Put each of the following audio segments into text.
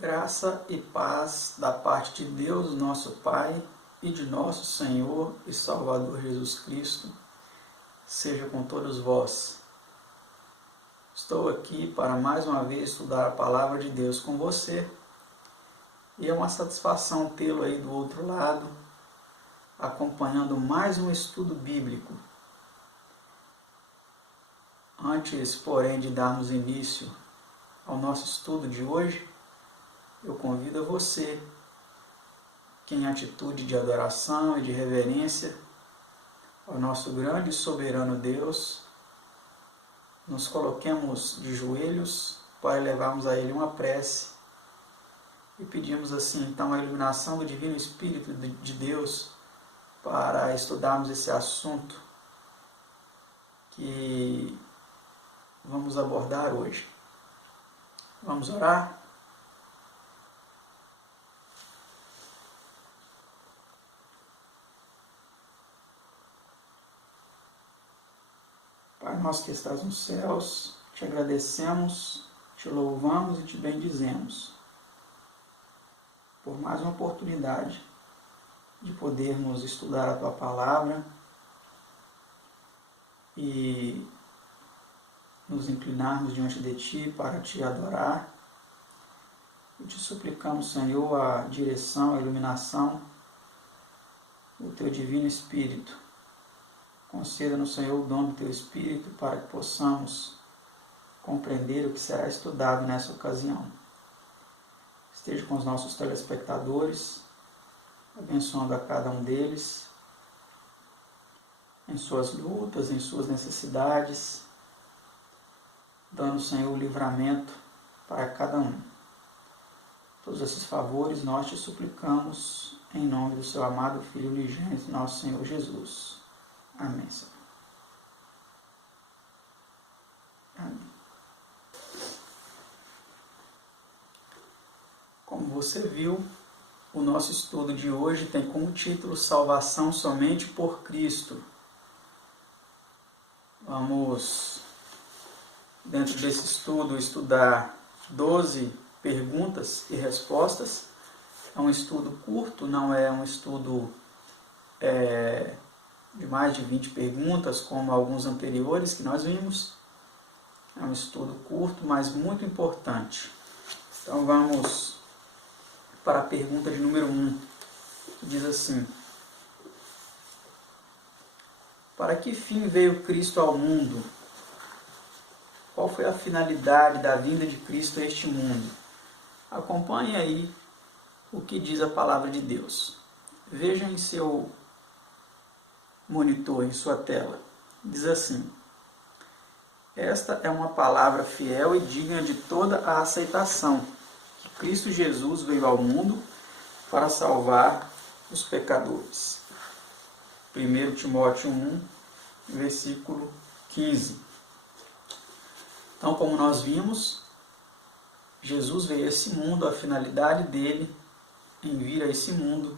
Graça e paz da parte de Deus, nosso Pai, e de nosso Senhor e Salvador Jesus Cristo, seja com todos vós. Estou aqui para mais uma vez estudar a Palavra de Deus com você, e é uma satisfação tê-lo aí do outro lado, acompanhando mais um estudo bíblico. Antes, porém, de darmos início ao nosso estudo de hoje, eu convido a você que, em atitude de adoração e de reverência ao nosso grande e soberano Deus, nos coloquemos de joelhos para levarmos a Ele uma prece e pedimos assim, então, a iluminação do Divino Espírito de Deus para estudarmos esse assunto que vamos abordar hoje. Vamos orar? Pai nosso que estás nos céus, te agradecemos, te louvamos e te bendizemos por mais uma oportunidade de podermos estudar a Tua Palavra e nos inclinarmos diante de Ti para Te adorar. E te suplicamos, Senhor, a direção, a iluminação do Teu Divino Espírito. Conceda-nos, Senhor, o dom do Teu Espírito para que possamos compreender o que será estudado nessa ocasião. Esteja com os nossos telespectadores, abençoando a cada um deles, em suas lutas, em suas necessidades, dando, Senhor, o livramento para cada um. Todos esses favores nós te suplicamos em nome do Seu amado Filho unigênito, nosso Senhor Jesus. Amém, Senhor. Amém. Como você viu, o nosso estudo de hoje tem como título Salvação somente por Cristo. Vamos, dentro desse estudo, estudar 12 perguntas e respostas. É um estudo curto, não é um estudo de mais de 20 perguntas, como alguns anteriores que nós vimos. É um estudo curto, mas muito importante. Então vamos para a pergunta de número 1, que diz assim: para que fim veio Cristo ao mundo? Qual foi a finalidade da vinda de Cristo a este mundo? Acompanhe aí o que diz a Palavra de Deus. Veja em seu monitor, em sua tela. Diz assim: esta é uma palavra fiel e digna de toda a aceitação, que Cristo Jesus veio ao mundo para salvar os pecadores. 1 Timóteo 1, versículo 15. Então, como nós vimos, Jesus veio a esse mundo, a finalidade dele em vir a esse mundo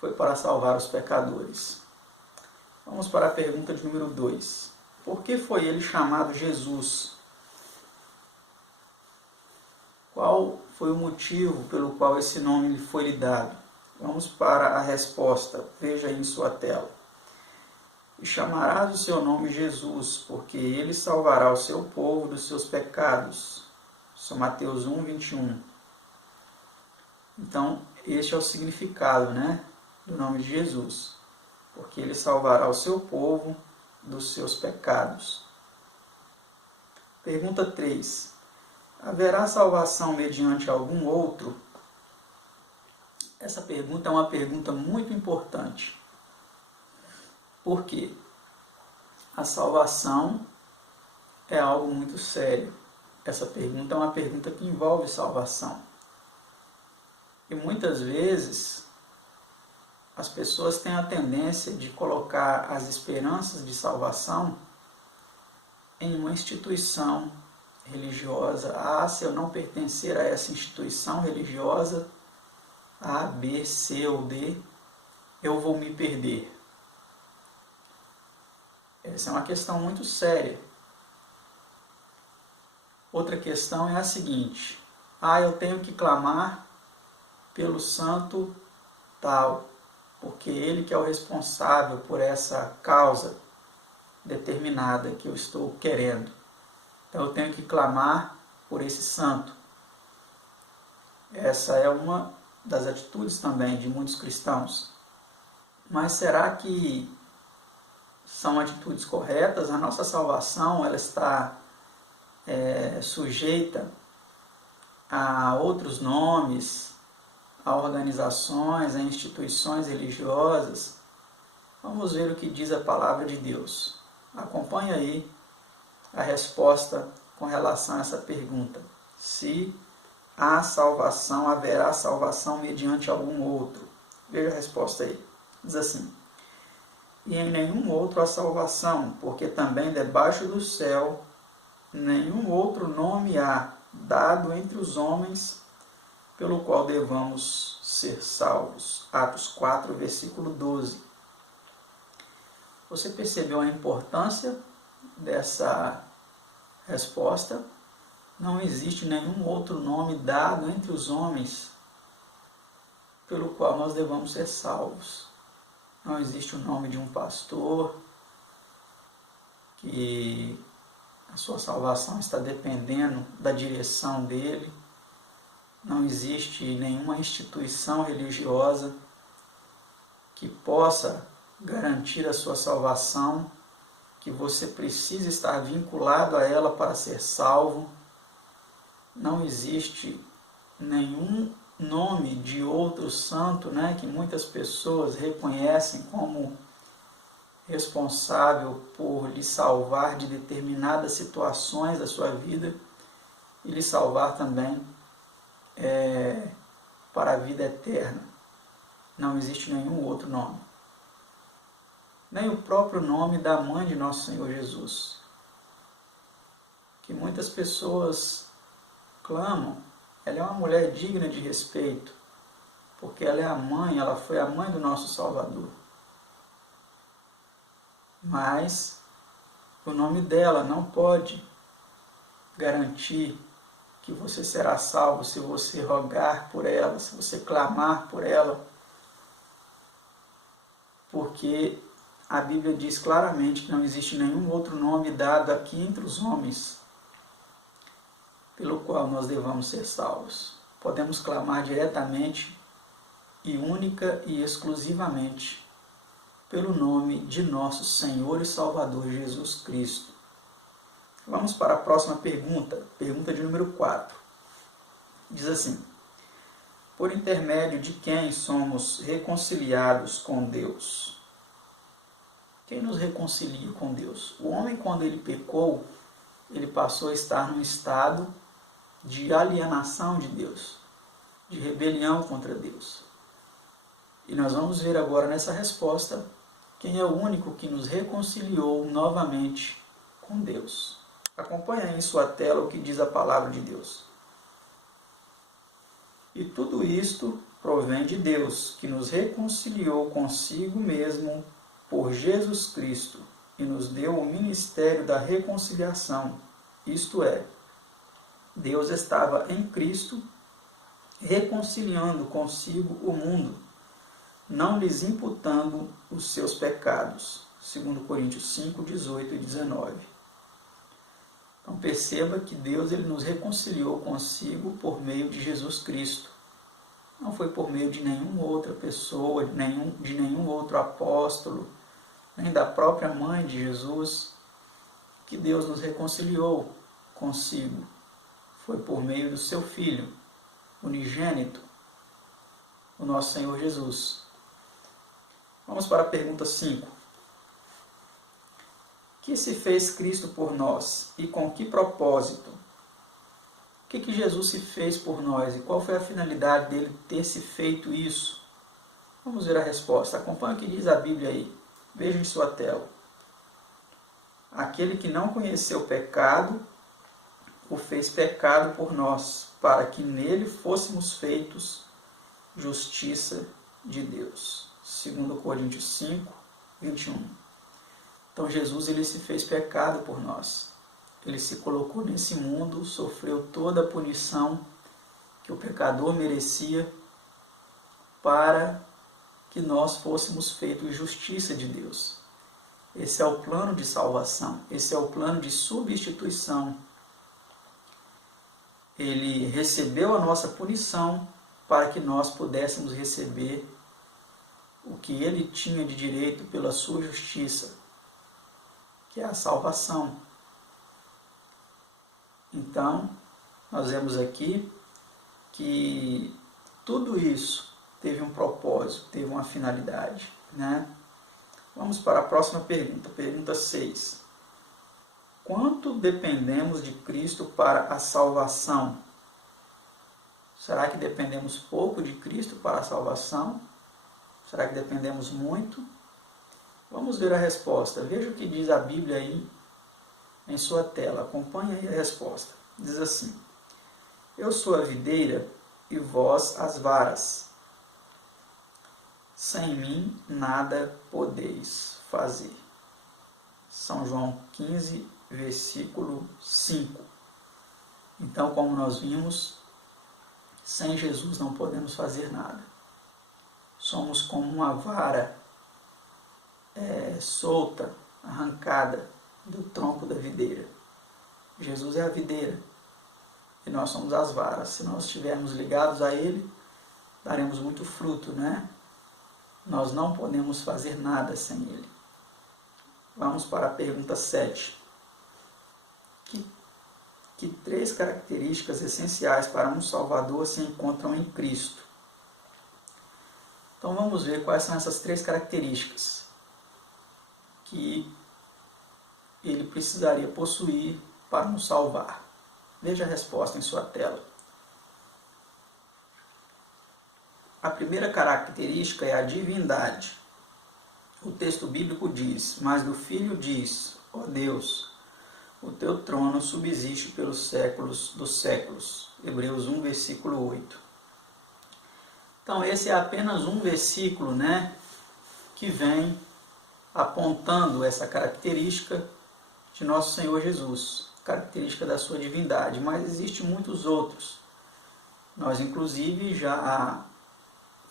foi para salvar os pecadores. Vamos para a pergunta de número 2. Por que foi ele chamado Jesus? Qual foi o motivo pelo qual esse nome lhe foi lhe dado? Vamos para a resposta. Veja aí em sua tela. E chamarás o seu nome Jesus, porque ele salvará o seu povo dos seus pecados. São Mateus 1, 21. Então, este é o significado, do nome de Jesus. Porque ele salvará o seu povo dos seus pecados. Pergunta 3. Haverá salvação mediante algum outro? Essa pergunta é uma pergunta muito importante. Por quê? A salvação é algo muito sério. Essa pergunta é uma pergunta que envolve salvação. E muitas vezes as pessoas têm a tendência de colocar as esperanças de salvação em uma instituição religiosa. Se eu não pertencer a essa instituição religiosa, A, B, C ou D, eu vou me perder. Essa é uma questão muito séria. Outra questão é a seguinte: eu tenho que clamar pelo santo tal, porque ele que é o responsável por essa causa determinada que eu estou querendo. Então eu tenho que clamar por esse santo. Essa é uma das atitudes também de muitos cristãos. Mas será que são atitudes corretas? A nossa salvação ela está sujeita a outros nomes, a organizações, a instituições religiosas? Vamos ver o que diz a palavra de Deus. Acompanhe aí a resposta com relação a essa pergunta. Se há salvação, haverá salvação mediante algum outro? Veja a resposta aí. Diz assim: e em nenhum outro há salvação, porque também debaixo do céu nenhum outro nome há dado entre os homens pelo qual devamos ser salvos. Atos 4, versículo 12. Você percebeu a importância dessa resposta? Não existe nenhum outro nome dado entre os homens pelo qual nós devamos ser salvos. Não existe o nome de um pastor que a sua salvação está dependendo da direção dele. Não existe nenhuma instituição religiosa que possa garantir a sua salvação, que você precisa estar vinculado a ela para ser salvo. Não existe nenhum nome de outro santo, que muitas pessoas reconhecem como responsável por lhe salvar de determinadas situações da sua vida e lhe salvar também para a vida eterna. Não existe nenhum outro nome. Nem o próprio nome da mãe de nosso Senhor Jesus, que muitas pessoas clamam. Ela é uma mulher digna de respeito, porque ela é a mãe, ela foi a mãe do nosso Salvador. Mas o nome dela não pode garantir que você será salvo se você rogar por ela, se você clamar por ela, porque a Bíblia diz claramente que não existe nenhum outro nome dado aqui entre os homens pelo qual nós devamos ser salvos. Podemos clamar diretamente e única e exclusivamente pelo nome de nosso Senhor e Salvador Jesus Cristo. Vamos para a próxima pergunta de número 4. Diz assim: por intermédio de quem somos reconciliados com Deus? Quem nos reconcilia com Deus? O homem, quando ele pecou, ele passou a estar num estado de alienação de Deus, de rebelião contra Deus. E nós vamos ver agora nessa resposta quem é o único que nos reconciliou novamente com Deus. Acompanhe aí em sua tela o que diz a palavra de Deus. E tudo isto provém de Deus, que nos reconciliou consigo mesmo por Jesus Cristo e nos deu o ministério da reconciliação. Isto é, Deus estava em Cristo reconciliando consigo o mundo, não lhes imputando os seus pecados. 2 Coríntios 5, 18 e 19. Então perceba que Deus ele nos reconciliou consigo por meio de Jesus Cristo. Não foi por meio de nenhuma outra pessoa, de nenhum outro apóstolo, nem da própria mãe de Jesus, que Deus nos reconciliou consigo. Foi por meio do seu Filho, unigênito, o nosso Senhor Jesus. Vamos para a pergunta 5. Que se fez Cristo por nós e com que propósito? O que Jesus se fez por nós e qual foi a finalidade dele ter se feito isso? Vamos ver a resposta. Acompanhe o que diz a Bíblia aí. Veja em sua tela. Aquele que não conheceu o pecado, o fez pecado por nós, para que nele fôssemos feitos justiça de Deus. 2 Coríntios 5, 21. Então Jesus ele se fez pecado por nós. Ele se colocou nesse mundo, sofreu toda a punição que o pecador merecia para que nós fôssemos feitos justiça de Deus. Esse é o plano de salvação, esse é o plano de substituição. Ele recebeu a nossa punição para que nós pudéssemos receber o que ele tinha de direito pela sua justiça, que é a salvação. Então, nós vemos aqui que tudo isso teve um propósito, teve uma finalidade, né? Vamos para a próxima pergunta, pergunta 6. Quanto dependemos de Cristo para a salvação? Será que dependemos pouco de Cristo para a salvação? Será que dependemos muito? Vamos ver a resposta. Veja o que diz a Bíblia aí em sua tela. Acompanhe aí a resposta. Diz assim: Eu sou a videira e vós as varas. Sem mim nada podeis fazer. São João 15, versículo 5. Então, como nós vimos, sem Jesus não podemos fazer nada. Somos como uma vara solta, arrancada do tronco da videira. Jesus é a videira e nós somos as varas. Se nós estivermos ligados a Ele, daremos muito fruto, né? Nós não podemos fazer nada sem Ele. Vamos para a pergunta 7. Que 3 características essenciais para um Salvador se encontram em Cristo? Então vamos ver quais são essas 3 características que ele precisaria possuir para nos salvar. Veja a resposta em sua tela. A primeira característica é a divindade. O texto bíblico diz: Mas do Filho diz, ó Deus, o teu trono subsiste pelos séculos dos séculos. Hebreus 1, versículo 8. Então esse é apenas um versículo, né, que vem apontando essa característica de nosso Senhor Jesus, característica da sua divindade, mas existem muitos outros. Nós inclusive já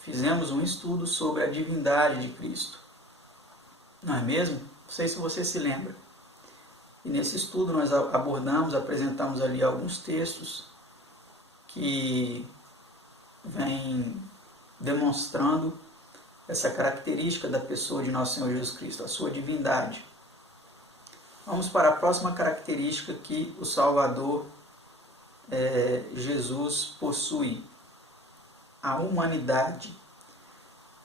fizemos um estudo sobre a divindade de Cristo, não é mesmo? Não sei se você se lembra. E nesse estudo nós apresentamos ali alguns textos que vêm demonstrando essa característica da pessoa de nosso Senhor Jesus Cristo, a sua divindade. Vamos para a próxima característica que o Salvador Jesus possui: a humanidade.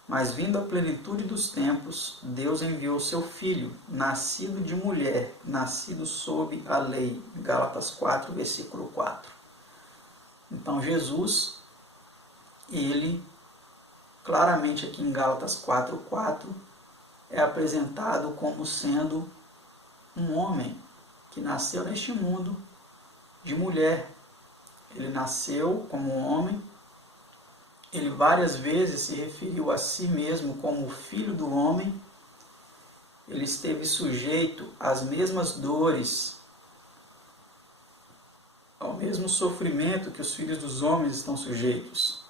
Mas vindo à plenitude dos tempos, Deus enviou seu Filho, nascido de mulher, nascido sob a lei. Gálatas 4, versículo 4. Então Jesus, ele, claramente aqui em Gálatas 4, 4, é apresentado como sendo um homem que nasceu neste mundo de mulher. Ele nasceu como um homem. Ele várias vezes se referiu a si mesmo como o Filho do Homem. Ele esteve sujeito às mesmas dores, ao mesmo sofrimento que os filhos dos homens estão sujeitos.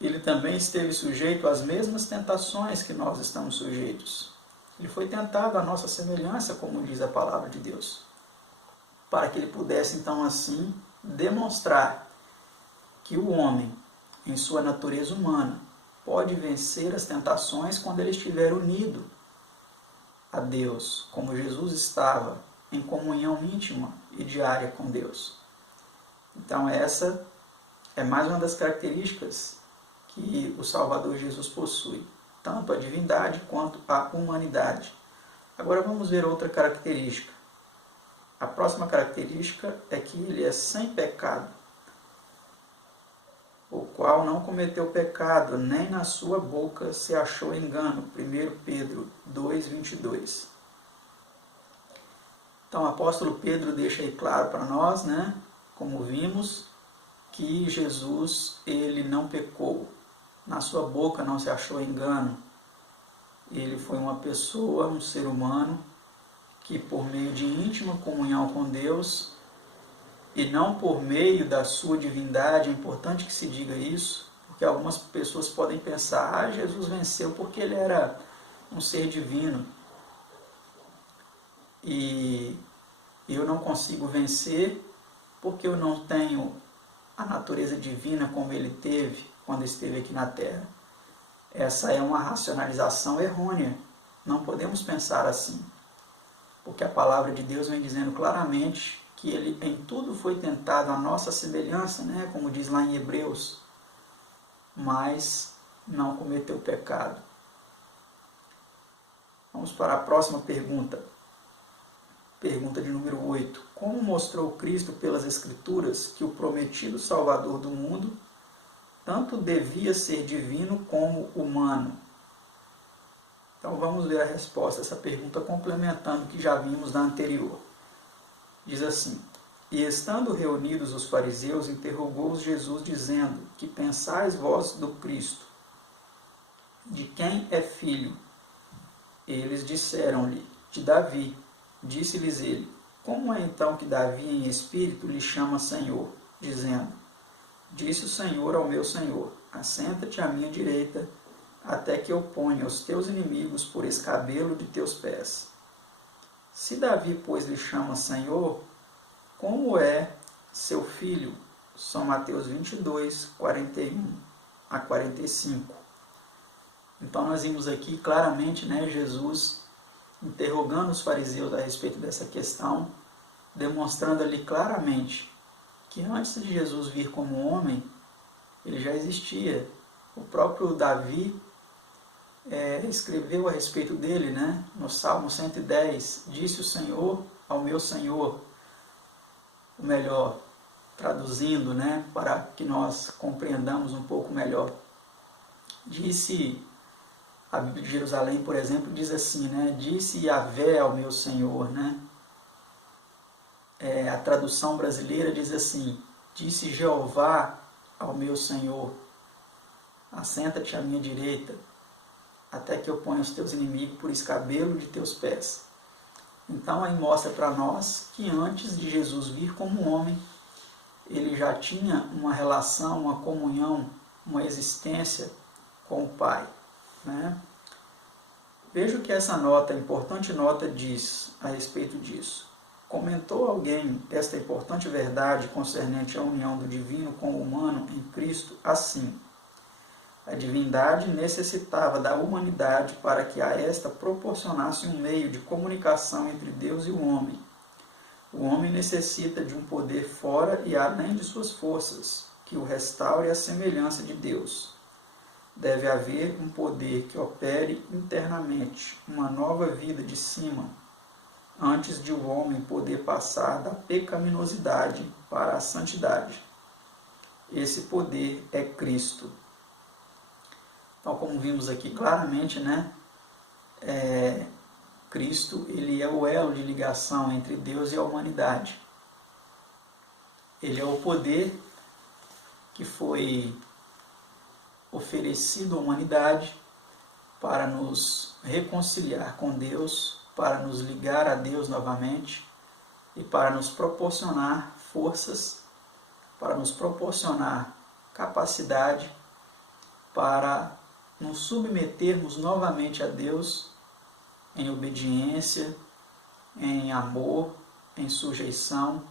Ele também esteve sujeito às mesmas tentações que nós estamos sujeitos. Ele foi tentado à nossa semelhança, como diz a palavra de Deus, para que ele pudesse então assim demonstrar que o homem, em sua natureza humana, pode vencer as tentações quando ele estiver unido a Deus, como Jesus estava, em comunhão íntima e diária com Deus. Então essa é mais uma das características que o Salvador Jesus possui, tanto a divindade quanto a humanidade. Agora vamos ver outra característica. A próxima característica é que ele é sem pecado, o qual não cometeu pecado, nem na sua boca se achou engano. 1 Pedro 2, 22. Então o apóstolo Pedro deixa aí claro para nós, né, como vimos, que Jesus ele não pecou, na sua boca não se achou engano. Ele foi uma pessoa, um ser humano, que por meio de íntima comunhão com Deus, e não por meio da sua divindade. É importante que se diga isso, porque algumas pessoas podem pensar: Jesus venceu porque ele era um ser divino e eu não consigo vencer porque eu não tenho a natureza divina como ele teve quando esteve aqui na Terra. Essa é uma racionalização errônea. Não podemos pensar assim, porque a palavra de Deus vem dizendo claramente que ele em tudo foi tentado à nossa semelhança, né? Como diz lá em Hebreus, mas não cometeu pecado. Vamos para a próxima pergunta. Pergunta de número 8. Como mostrou Cristo pelas Escrituras que o prometido Salvador do mundo tanto devia ser divino como humano? Então vamos ver a resposta a essa pergunta complementando o que já vimos na anterior. Diz assim: E estando reunidos os fariseus, interrogou-os Jesus, dizendo: Que pensais vós do Cristo? De quem é filho? Eles disseram-lhe: De Davi. Disse-lhes ele: Como é então que Davi em espírito lhe chama Senhor, dizendo: Disse o Senhor ao meu Senhor: Assenta-te à minha direita, até que eu ponha os teus inimigos por escabelo de teus pés. Se Davi, pois, lhe chama Senhor, como é seu filho? São Mateus 22, 41 a 45. Então nós vimos aqui claramente, né, Jesus interrogando os fariseus a respeito dessa questão, demonstrando ali claramente que antes de Jesus vir como homem, ele já existia. O próprio Davi escreveu a respeito dele, né? No Salmo 110, disse o Senhor ao meu Senhor, o melhor, traduzindo, né, para que nós compreendamos um pouco melhor. Disse, a Bíblia de Jerusalém, por exemplo, diz assim, né? Disse Yahvé ao meu Senhor, né? A tradução brasileira diz assim: Disse Jeová ao meu Senhor: Assenta-te à minha direita, até que eu ponha os teus inimigos por escabelo de teus pés. Então aí mostra para nós que antes de Jesus vir como homem, ele já tinha uma relação, uma comunhão, uma existência com o Pai, né? Veja o que essa nota, importante nota, diz a respeito disso. Comentou alguém esta importante verdade concernente à união do divino com o humano em Cristo assim: a divindade necessitava da humanidade para que a esta proporcionasse um meio de comunicação entre Deus e o homem. O homem necessita de um poder fora e além de suas forças, que o restaure à semelhança de Deus. Deve haver um poder que opere internamente uma nova vida de cima, antes de o homem poder passar da pecaminosidade para a santidade. Esse poder é Cristo. Então, como vimos aqui claramente, né, Cristo, ele é o elo de ligação entre Deus e a humanidade. Ele é o poder que foi oferecido à humanidade para nos reconciliar com Deus, para nos ligar a Deus novamente e para nos proporcionar forças, para nos proporcionar capacidade para nos submetermos novamente a Deus em obediência, em amor, em sujeição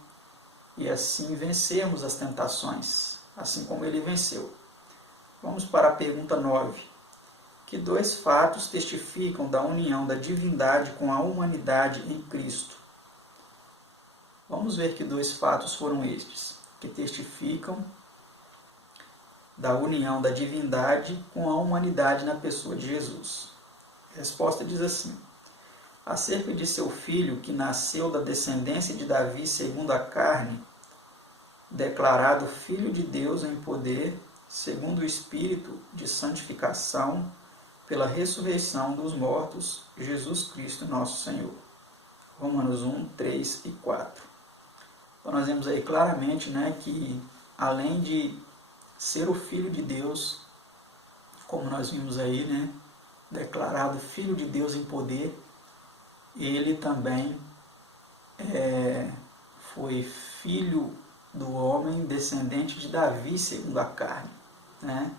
e assim vencermos as tentações, assim como ele venceu. Vamos para a pergunta 9. Que dois fatos testificam da união da divindade com a humanidade em Cristo? Vamos ver que dois fatos foram estes, que testificam da união da divindade com a humanidade na pessoa de Jesus. A resposta diz assim: acerca de seu filho, que nasceu da descendência de Davi segundo a carne, declarado Filho de Deus em poder, segundo o Espírito de santificação, pela ressurreição dos mortos, Jesus Cristo nosso Senhor. Romanos 1, 3 e 4. Então nós vemos aí claramente, né, que além de ser o Filho de Deus, como nós vimos aí, né, declarado Filho de Deus em poder, ele também foi Filho do homem descendente de Davi segundo a carne, né?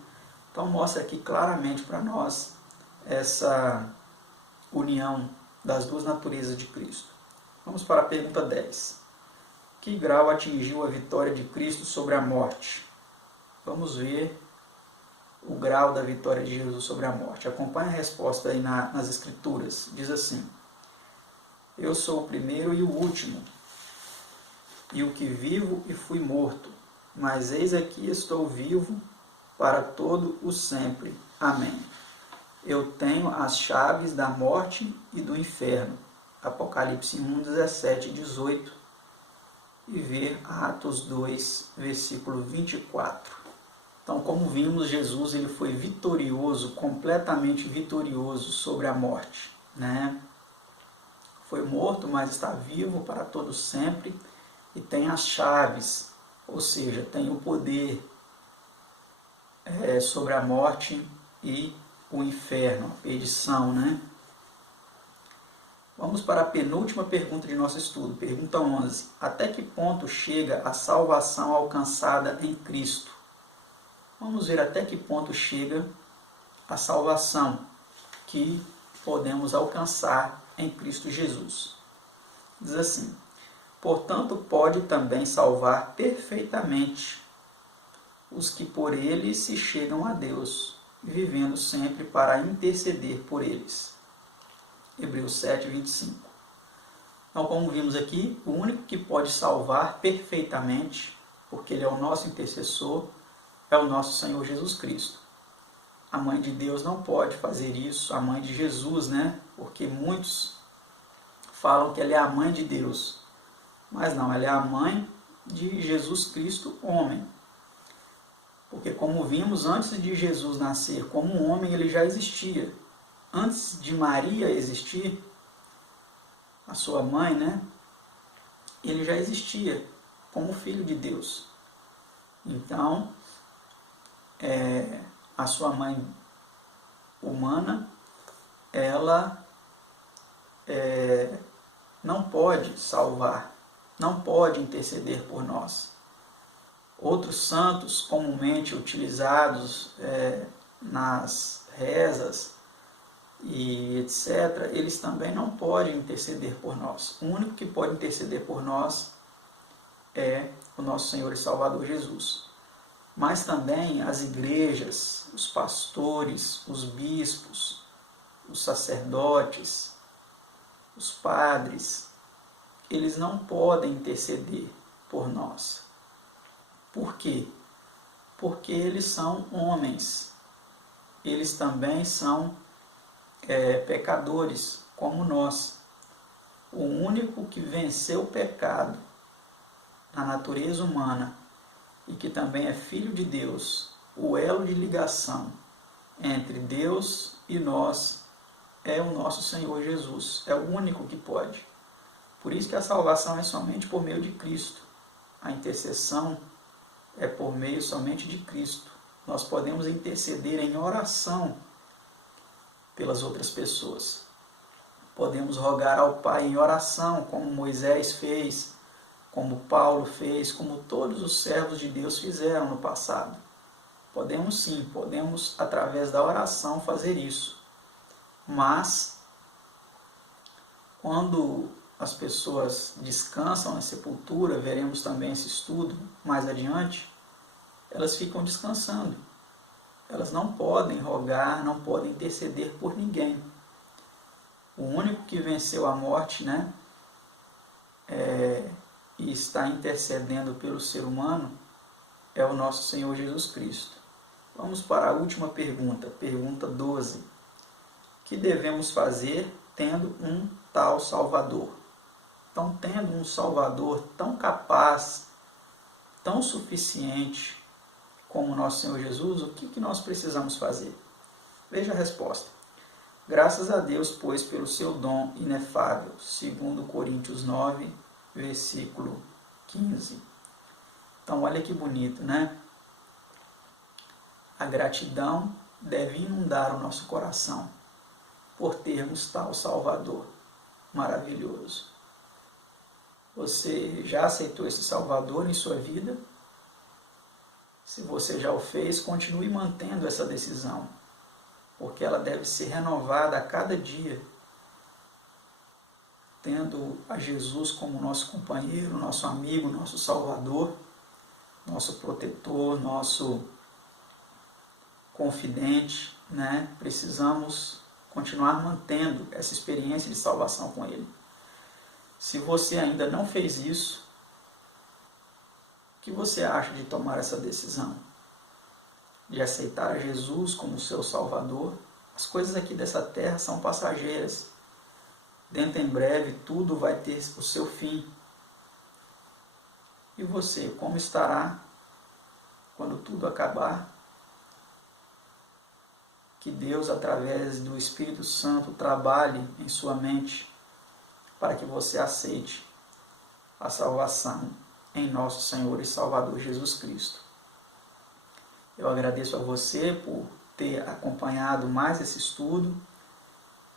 Então mostra aqui claramente para nós essa união das duas naturezas de Cristo. Vamos para a pergunta 10. Que grau atingiu a vitória de Cristo sobre a morte? Vamos ver o grau da vitória de Jesus sobre a morte. Acompanhe a resposta aí nas Escrituras. Diz assim: eu sou o primeiro e o último, e o que vivo e fui morto, mas eis aqui estou vivo para todo o sempre. Amém. Eu tenho as chaves da morte e do inferno. Apocalipse 1, 17 e 18. E ver Atos 2, versículo 24. Então, como vimos, Jesus ele foi vitorioso, completamente vitorioso sobre a morte, né? Foi morto, mas está vivo para todo sempre e tem as chaves, ou seja, tem o poder sobre a morte e o inferno, a perdição, né? Vamos para a penúltima pergunta de nosso estudo, pergunta 11. Até que ponto chega a salvação alcançada em Cristo? Vamos ver até que ponto chega a salvação que podemos alcançar em Cristo Jesus. Diz assim: portanto, pode também salvar perfeitamente os que por ele se chegam a Deus, vivendo sempre para interceder por eles. Hebreus 7, 25. Então, como vimos aqui, o único que pode salvar perfeitamente, porque ele é o nosso intercessor, é o nosso Senhor Jesus Cristo. A mãe de Deus não pode fazer isso, a mãe de Jesus, né? Porque muitos falam que ela é a mãe de Deus. Mas não, ela é a mãe de Jesus Cristo, homem. Porque como vimos, antes de Jesus nascer como um homem, ele já existia. Antes de Maria existir, a sua mãe, né? Ele já existia como filho de Deus. Então, a sua mãe humana, ela não pode salvar, não pode interceder por nós. Outros santos comumente utilizados nas rezas e etc., eles também não podem interceder por nós. O único que pode interceder por nós é o nosso Senhor e Salvador Jesus. Mas também as igrejas, os pastores, os bispos, os sacerdotes, os padres, eles não podem interceder por nós. Por quê? Porque eles são homens. Eles também são pecadores, como nós. O único que venceu o pecado na natureza humana e que também é Filho de Deus, o elo de ligação entre Deus e nós, é o nosso Senhor Jesus. É o único que pode. Por isso que a salvação é somente por meio de Cristo. A intercessão é por meio somente de Cristo. Nós podemos interceder em oração pelas outras pessoas. Podemos rogar ao Pai em oração, como Moisés fez, como Paulo fez, como todos os servos de Deus fizeram no passado. Podemos sim, podemos através da oração fazer isso. Mas, quando as pessoas descansam na sepultura, veremos também esse estudo mais adiante, elas ficam descansando. Elas não podem rogar, não podem interceder por ninguém. O único que venceu a morte, né, e está intercedendo pelo ser humano, é o nosso Senhor Jesus Cristo. Vamos para a última pergunta, pergunta 12. O que devemos fazer tendo um tal Salvador? Então, tendo um Salvador tão capaz, tão suficiente como o nosso Senhor Jesus, o que nós precisamos fazer? Veja a resposta. Graças a Deus, pois, pelo seu dom inefável, segundo Coríntios 9, versículo 15. Então, olha que bonito, né? A gratidão deve inundar o nosso coração por termos tal Salvador maravilhoso. Você já aceitou esse Salvador em sua vida? Se você já o fez, continue mantendo essa decisão, porque ela deve ser renovada a cada dia, tendo a Jesus como nosso companheiro, nosso amigo, nosso Salvador, nosso protetor, nosso confidente, né? Precisamos continuar mantendo essa experiência de salvação com Ele. Se você ainda não fez isso, o que você acha de tomar essa decisão? De aceitar Jesus como seu Salvador? As coisas aqui dessa terra são passageiras. Dentro em breve tudo vai ter o seu fim. E você, como estará quando tudo acabar? Que Deus, através do Espírito Santo, trabalhe em sua mente para que você aceite a salvação em nosso Senhor e Salvador Jesus Cristo. Eu agradeço a você por ter acompanhado mais esse estudo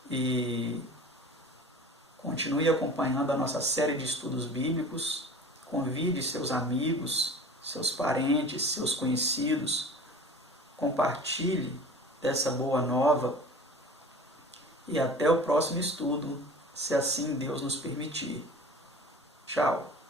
e continue acompanhando a nossa série de estudos bíblicos. Convide seus amigos, seus parentes, seus conhecidos. Compartilhe dessa boa nova e até o próximo estudo, se assim Deus nos permitir. Tchau!